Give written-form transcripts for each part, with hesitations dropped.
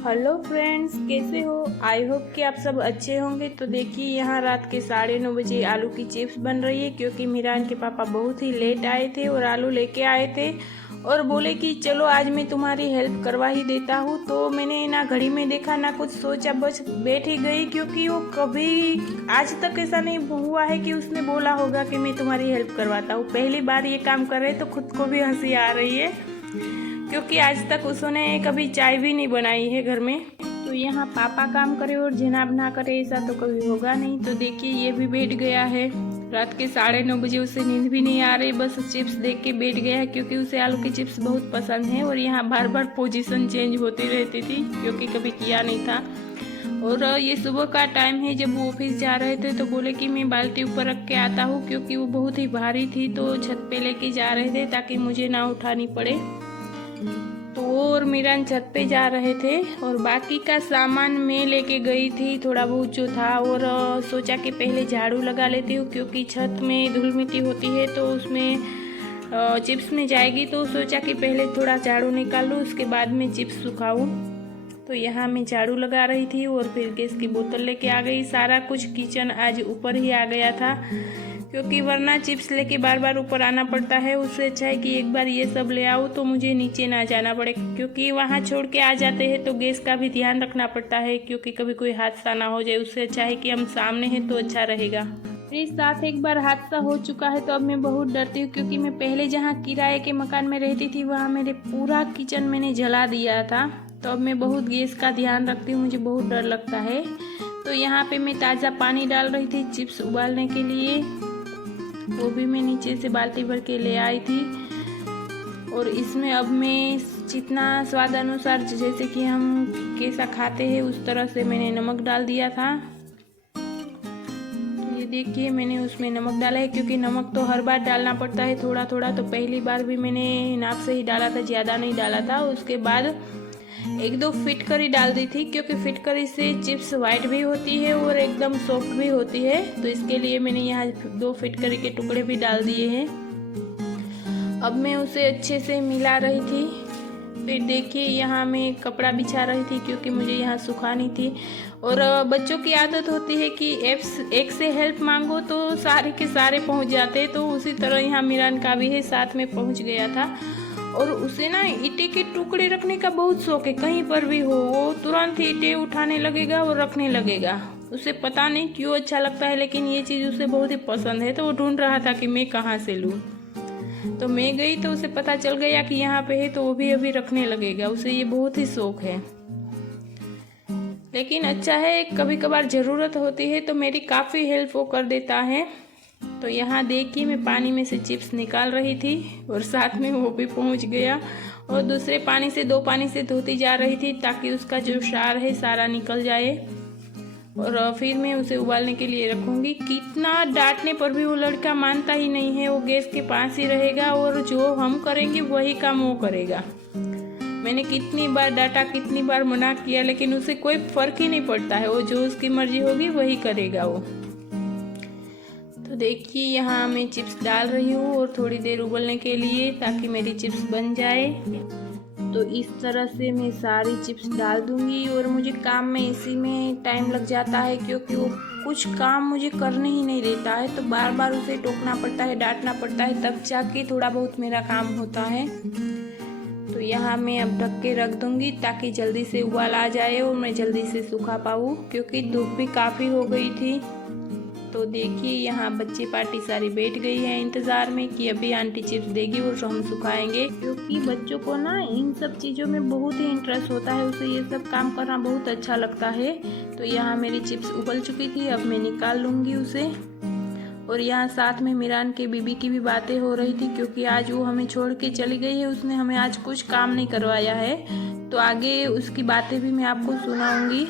Hello friends, कैसे हो? I hope कि आप सब अच्छे होंगे। तो देखिए, यहाँ रात के 9:30 बजे आलू की चिप्स बन रही है, क्योंकि मीरान के पापा बहुत ही लेट आए थे और आलू लेके आए थे और बोले कि चलो आज मैं तुम्हारी हेल्प करवा ही देता हूँ। तो मैंने ना घड़ी में देखा ना कुछ सोचा, बस बैठ ही गई, क्योंकि वो कभी आज तक ऐसा नहीं हुआ है कि उसने बोला होगा कि मैं तुम्हारी हेल्प करवाता हूँ। पहली बार ये काम कर रहे तो खुद को भी हंसी आ रही है, क्योंकि आज तक उसने कभी चाय भी नहीं बनाई है घर में। तो यहाँ पापा काम करे और जनाब ना करे, ऐसा तो कभी होगा नहीं। तो देखिए, ये भी बैठ गया है। रात के 9:30 बजे उसे नींद भी नहीं आ रही, बस चिप्स देख के बैठ गया है, क्योंकि उसे आलू की चिप्स बहुत पसंद है। और यहाँ बार बार पोजीशन चेंज होती रहती थी, क्योंकि कभी किया नहीं था। और ये सुबह का टाइम है, जब वो ऑफिस जा रहे थे तो बोले कि मैं बाल्टी ऊपर रख के आता हूँ, क्योंकि वो बहुत ही भारी थी। तो छत पे लेके जा रहे थे ताकि मुझे ना उठानी पड़े। तो वो और मीरान छत पे जा रहे थे और बाकी का सामान मैं लेके गई थी, थोड़ा बहुत जो था। और सोचा कि पहले झाड़ू लगा लेती हूँ, क्योंकि छत में धूल मिट्टी होती है तो उसमें चिप्स में जाएगी। तो सोचा कि पहले थोड़ा झाड़ू निकाल लूँ, उसके बाद में चिप्स सुखाऊँ। तो यहाँ मैं झाड़ू लगा रही थी और फिर गैस की बोतल लेके आ गई। सारा कुछ किचन आज ऊपर ही आ गया था, क्योंकि वरना चिप्स लेके बार बार ऊपर आना पड़ता है। उससे अच्छा है कि एक बार ये सब ले आओ तो मुझे नीचे ना जाना पड़े, क्योंकि वहाँ छोड़ के आ जाते हैं तो गैस का भी ध्यान रखना पड़ता है, क्योंकि कभी कोई हादसा ना हो जाए। उससे अच्छा है कि हम सामने हैं तो अच्छा रहेगा। मेरे साथ एक बार हादसा हो चुका है, तो अब मैं बहुत डरती हूँ, क्योंकि मैं पहले जहाँ किराए के मकान में रहती थी वहाँ मेरे पूरा किचन मैंने जला दिया था। तो अब मैं बहुत गैस का ध्यान रखती हूँ, मुझे बहुत डर लगता है। तो यहाँ पे मैं ताज़ा पानी डाल रही थी चिप्स उबालने के लिए, वो भी मैं नीचे से बाल्टी भर के ले आई थी। और इसमें अब मैं जितना स्वाद अनुसार, जैसे कि हम कैसा खाते हैं उस तरह से मैंने नमक डाल दिया था। ये देखिए, मैंने उसमें नमक डाला है, क्योंकि नमक तो हर बार डालना पड़ता है थोड़ा थोड़ा। तो पहली बार भी मैंने नाप से ही डाला था, ज़्यादा नहीं डाला था। उसके बाद 1-2 फिटकरी डाल दी थी, क्योंकि फिटकरी से चिप्स वाइट भी होती है और एकदम सॉफ्ट भी होती है। तो इसके लिए मैंने यहाँ 2 फिटकरी के टुकड़े भी डाल दिए हैं। अब मैं उसे अच्छे से मिला रही थी। फिर देखिए, यहाँ मैं कपड़ा बिछा रही थी, क्योंकि मुझे यहाँ सुखानी थी। और बच्चों की आदत होती है कि एक से हेल्प मांगो तो सारे के सारे पहुँच जाते हैं। तो उसी तरह यहाँ मीरान का भी है, साथ में पहुँच गया था। और उसे ना ईंटे के टुकड़े रखने का बहुत शौक है, कहीं पर भी हो वो तुरंत ईंटे उठाने लगेगा और रखने लगेगा। उसे पता नहीं क्यों अच्छा लगता है, लेकिन ये चीज़ उसे बहुत ही पसंद है। तो वो ढूंढ रहा था कि मैं कहाँ से लूँ। तो मैं गई तो उसे पता चल गया कि यहाँ पे है, तो वो भी अभी रखने लगेगा। उसे ये बहुत ही शौक है। लेकिन अच्छा है, कभी कभार ज़रूरत होती है तो मेरी काफ़ी हेल्प वो कर देता है। तो यहाँ देखिए, मैं पानी में से चिप्स निकाल रही थी और साथ में वो भी पहुँच गया। और दूसरे पानी से 2 पानी से धोती जा रही थी, ताकि उसका जो क्षार है सारा निकल जाए। और फिर मैं उसे उबालने के लिए रखूँगी। कितना डांटने पर भी वो लड़का मानता ही नहीं है, वो गैस के पास ही रहेगा और जो हम करेंगे वही काम वो करेगा। मैंने कितनी बार डांटा, कितनी बार मना किया, लेकिन उसे कोई फर्क ही नहीं पड़ता है। वो जो उसकी मर्जी होगी वही करेगा वो। तो देखिए, यहाँ मैं चिप्स डाल रही हूँ और थोड़ी देर उबलने के लिए, ताकि मेरी चिप्स बन जाए। तो इस तरह से मैं सारी चिप्स डाल दूंगी। और मुझे काम में इसी में टाइम लग जाता है, क्योंकि वो कुछ काम मुझे करने ही नहीं देता है। तो बार बार उसे टोकना पड़ता है, डांटना पड़ता है, तब जाके थोड़ा बहुत मेरा काम होता है। तो यहाँ मैं अब ढक के रख दूंगी, ताकि जल्दी से उबाल आ जाए और मैं जल्दी से सुखा पाऊँ, क्योंकि धूप भी काफ़ी हो गई थी। तो देखिए, यहाँ बच्चे पार्टी सारी बैठ गई है इंतज़ार में कि अभी आंटी चिप्स देगी और हम सुखाएंगे, क्योंकि बच्चों को ना इन सब चीज़ों में बहुत ही इंटरेस्ट होता है। उसे ये सब काम करना बहुत अच्छा लगता है। तो यहाँ मेरी चिप्स उबल चुकी थी, अब मैं निकाल लूँगी उसे। और यहाँ साथ में मीरान के बीबी की भी बातें हो रही थी, क्योंकि आज वो हमें छोड़ के चली गई है। उसने हमें आज कुछ काम नहीं करवाया है, तो आगे उसकी बातें भी मैं आपको सुनाऊंगी।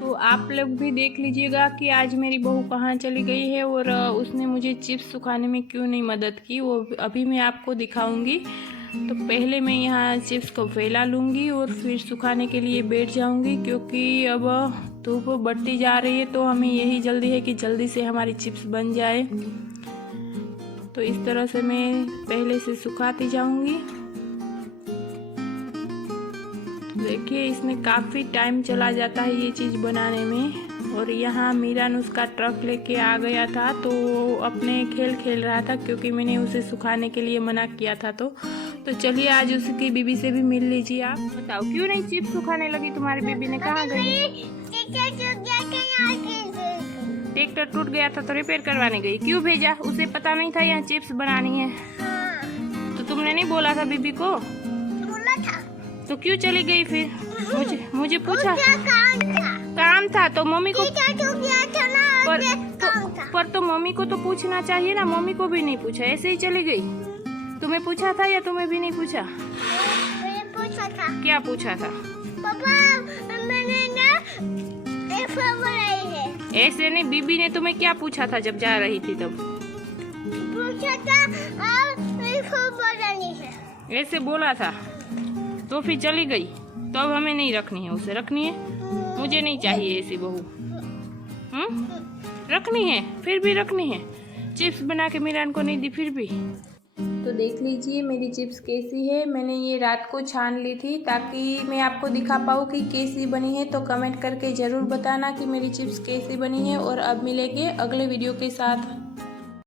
तो आप लोग भी देख लीजिएगा कि आज मेरी बहू कहाँ चली गई है और उसने मुझे चिप्स सुखाने में क्यों नहीं मदद की, वो अभी मैं आपको दिखाऊंगी। तो पहले मैं यहाँ चिप्स को फैला लूँगी और फिर सुखाने के लिए बैठ जाऊँगी, क्योंकि अब धूप बढ़ती जा रही है, तो हमें यही जल्दी है कि जल्दी से हमारी चिप्स बन जाए। तो इस तरह से मैं पहले से सुखाती जाऊँगी। देखिए इसमें काफ़ी टाइम चला जाता है ये चीज़ बनाने में। और यहाँ मीरान उसका ट्रक लेके आ गया था, तो वो अपने खेल खेल रहा था क्योंकि मैंने उसे सुखाने के लिए मना किया था। तो चलिए आज उसकी बीबी से भी मिल लीजिए। आप बताओ क्यों नहीं चिप्स सुखाने लगी? तुम्हारी बीबी ने कहाँ गई? ट्रैक्टर टूट गया था तो रिपेयर करवाने गई। क्यों भेजा? उसे पता नहीं था यहाँ चिप्स बनानी है। तो तुमने नहीं बोला था बीबी को? बोला था। तो क्यों चली गई फिर? मुझे पूछा काम था तो मम्मी को पर तो मम्मी को तो पूछना चाहिए ना। मम्मी को भी नहीं पूछा, ऐसे ही चली गई। तुम्हें पूछा था या तुम्हें भी नहीं पूछा? मैंने पूछा था। क्या पूछा था? पापा मैंने ना ऐसा बनाई है। ऐसे नहीं, बीबी ने तुम्हें क्या पूछा था जब जा रही थी तब? पूछा था और ऐसा बनानी है। ऐसे बोला था तो फिर चली गई। तो अब हमें नहीं रखनी है, उसे रखनी है। मुझे नहीं चाहिए ऐसी बहू। रखनी है, फिर भी रखनी है। चिप्स बना के मीरान को नहीं दी फिर भी। तो देख लीजिए मेरी चिप्स कैसी है। मैंने ये रात को छान ली थी ताकि मैं आपको दिखा पाऊँ कि कैसी बनी है। तो कमेंट करके ज़रूर बताना कि मेरी चिप्स कैसी बनी है। और अब मिलेंगे अगले वीडियो के साथ।